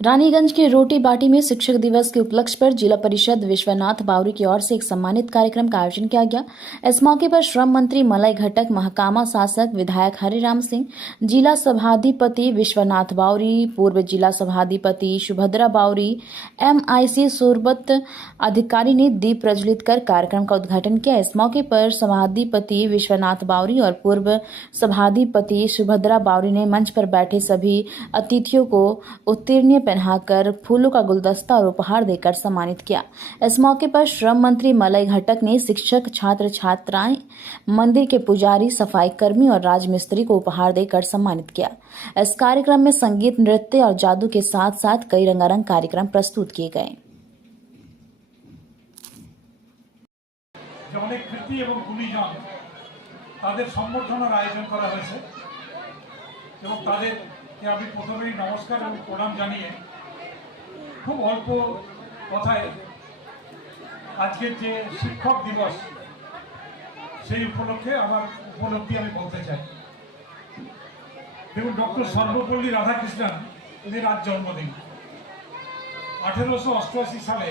रानीगंज के रोटी बाटी में शिक्षक दिवस के उपलक्ष्य पर जिला परिषद विश्वनाथ बावरी की ओर से एक सम्मानित कार्यक्रम का आयोजन किया गया। इस मौके पर श्रम मंत्री मलय घटक, महाकामा शासक विधायक हरिराम सिंह, जिला सभाधिपति विश्वनाथ बावरी, पूर्व जिला सभाधिपति सुभद्रा बावरी, MIC सोरबत अधिकारी ने दीप प्रज्वलित कर कार्यक्रम का उद्घाटन किया। इस मौके पर सभाधिपति विश्वनाथ बावरी और पूर्व सभाधिपति सुभद्रा बावरी ने मंच पर बैठे सभी अतिथियों को उत्तीर्ण पहनाकर फूलों का गुलदस्ता और उपहार देकर सम्मानित किया। इस मौके पर श्रम मंत्री मलय घटक ने शिक्षक, छात्र छात्राएं, मंदिर के पुजारी, सफाई कर्मी और राजमिस्त्री को उपहार देकर सम्मानित किया। इस कार्यक्रम में संगीत, नृत्य और जादू के साथ साथ कई रंगारंग कार्यक्रम प्रस्तुत किए गए। আমি প্রথমেই নমস্কার এবং প্রণাম জানিয়ে খুব অল্প কথায় আজকের যে শিক্ষক দিবস সেই উপলক্ষে আমার উপলব্ধি আমি বলতে চাই। দেখুন, ডক্টর সর্বপল্লী রাধাকৃষ্ণন এদের আজ জন্মদিন। 1888 সালে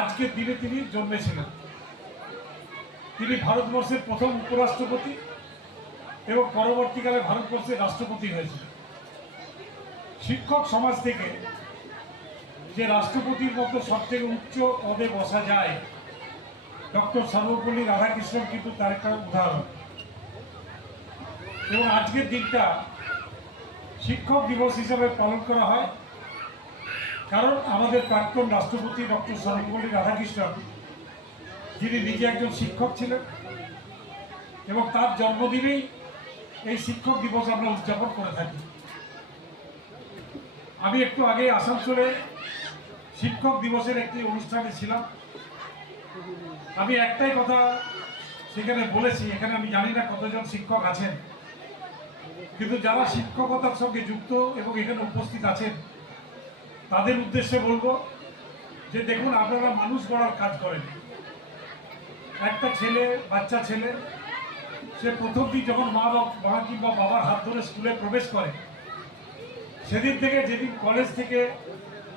আজকের দিনে তিনি জন্মেছিলেন। তিনি ভারতবর্ষের প্রথম উপরাষ্ট্রপতি এবং পরবর্তীকালে ভারতবর্ষের রাষ্ট্রপতি হয়েছিল। শিক্ষক সমাজ থেকে যে রাষ্ট্রপতির মতো সবথেকে উচ্চ পদে বসা যায়, ডক্টর সর্বপল্লী রাধাকৃষ্ণন কিন্তু তার একটা উদাহরণ। এবং আজকের দিনটা শিক্ষক দিবস হিসাবে পালন করা হয় কারণ আমাদের প্রাক্তন রাষ্ট্রপতি ডক্টর সর্বপল্লী রাধাকৃষ্ণন, যিনি নিজে একজন শিক্ষক ছিলেন এবং তার জন্মদিনেই এই শিক্ষক দিবস আমরা উদযাপন করে থাকি। আমি একটু আগে আসানসোলে শিক্ষক দিবসের একটি অনুষ্ঠানে ছিলাম। আমি একটাই কথা সেখানে বলেছি, এখানে আমি জানি না কতজন শিক্ষক আছেন, কিন্তু যারা শিক্ষকতার সঙ্গে যুক্ত এবং এখানে উপস্থিত আছেন তাদের উদ্দেশ্যে বলবো যে দেখুন, আপনারা মানুষ গড়ার কাজ করেন। একটা ছেলে, বাচ্চা ছেলে, সে প্রথম দিন যখন মা কিংবা বাবার হাত ধরে স্কুলে প্রবেশ করে, সেদিন থেকে যেদিন কলেজ থেকে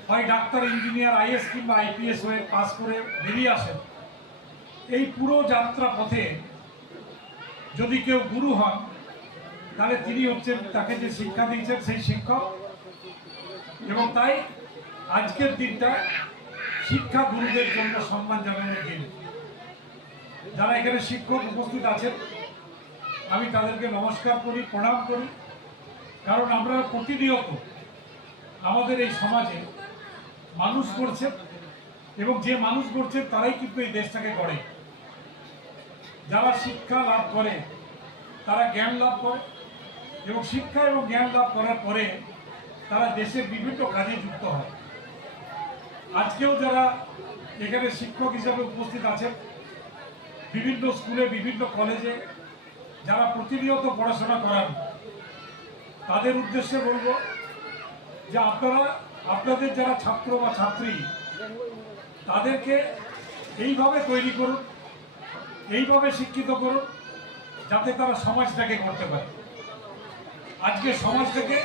হয় ডাক্তার, ইঞ্জিনিয়ার, IAS কিংবা IPS হয়ে পাস করে বেরিয়ে আসেন, এই পুরো যাত্রা পথে যদি কেউ গুরু হন তাহলে তিনি হচ্ছেন তাকে যে শিক্ষা দিয়েছেন সেই শিক্ষক। এবং তাই আজকের দিনটা শিক্ষা গুরুদের জন্য সম্মান জানানোর দিন। যারা এখানে শিক্ষক উপস্থিত আছেন আমি তাদেরকে নমস্কার করি, প্রণাম করি, কারণ আমরা প্রতিনিয়ত আমাদের এই সমাজে মানুষ গড়ছেন এবং যে মানুষ গড়ছেন তারাই কিন্তু এই দেশটাকে গড়ে। যারা শিক্ষা লাভ করে তারা জ্ঞান লাভ করে এবং শিক্ষা এবং জ্ঞান লাভ করার পরে তারা দেশের বিভিন্ন কাজে যুক্ত হয়। আজকেও যারা এখানে শিক্ষক হিসাবে উপস্থিত আছেন, বিভিন্ন স্কুলে, বিভিন্ন কলেজে যারা প্রতিনিয়ত পড়াশোনা করান, তাদের উদ্দেশ্যে বলবো যে আপনারা আপনাদের যারা ছাত্র বা ছাত্রী তাদেরকে এইভাবে তৈরি করুন, এইভাবে শিক্ষিত করুন যাতে তারা সমাজটাকে করতে পারে। আজকে সমাজটাকে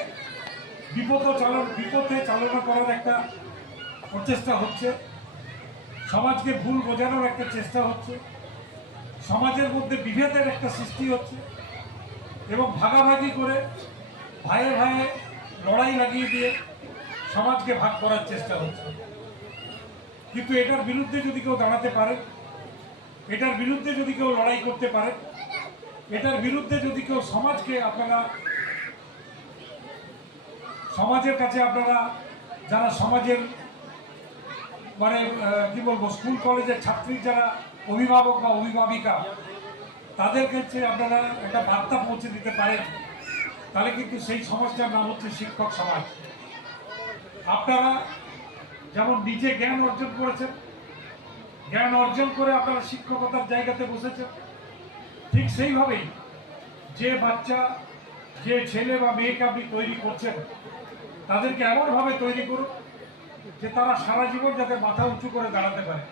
বিপথে চালনা করার একটা প্রচেষ্টা হচ্ছে, সমাজকে ভুল বোঝানোর একটা চেষ্টা হচ্ছে, সমাজের মধ্যে বিভেদের একটা সৃষ্টি হচ্ছে এবং ভাগাভাগি করে ভাইয়ে ভাইয়ে লড়াই লাগিয়ে দিয়ে সমাজকে ভাগ করার চেষ্টা হচ্ছে। কিন্তু এটার বিরুদ্ধে যদি কেউ দাঁড়াতে পারে, এটার বিরুদ্ধে যদি কেউ লড়াই করতে পারে, এটার বিরুদ্ধে যদি কেউ সমাজের কাছে আপনারা যারা সমাজের মানে কি বলবো, স্কুল কলেজের ছাত্রী যারা অভিভাবক বা অভিভাবিকা, তাদের কাছে আপনারা একটা বার্তা পৌঁছে দিতে পারেন, তাহলে কিন্তু সেই সমাজটার নাম হচ্ছে শিক্ষক সমাজ। আপনারা যেমন নিজে জ্ঞান অর্জন করেছেন, জ্ঞান অর্জন করে আপনারা শিক্ষকতার জায়গাতে বসেছেন, ঠিক সেইভাবেই যে বাচ্চা, যে ছেলে বা মেয়েকে আপনি তৈরি করছেন তাদেরকে এমনভাবে তৈরি করুন যে তারা সারা জীবন যাতে মাথা উঁচু করে দাঁড়াতে পারে।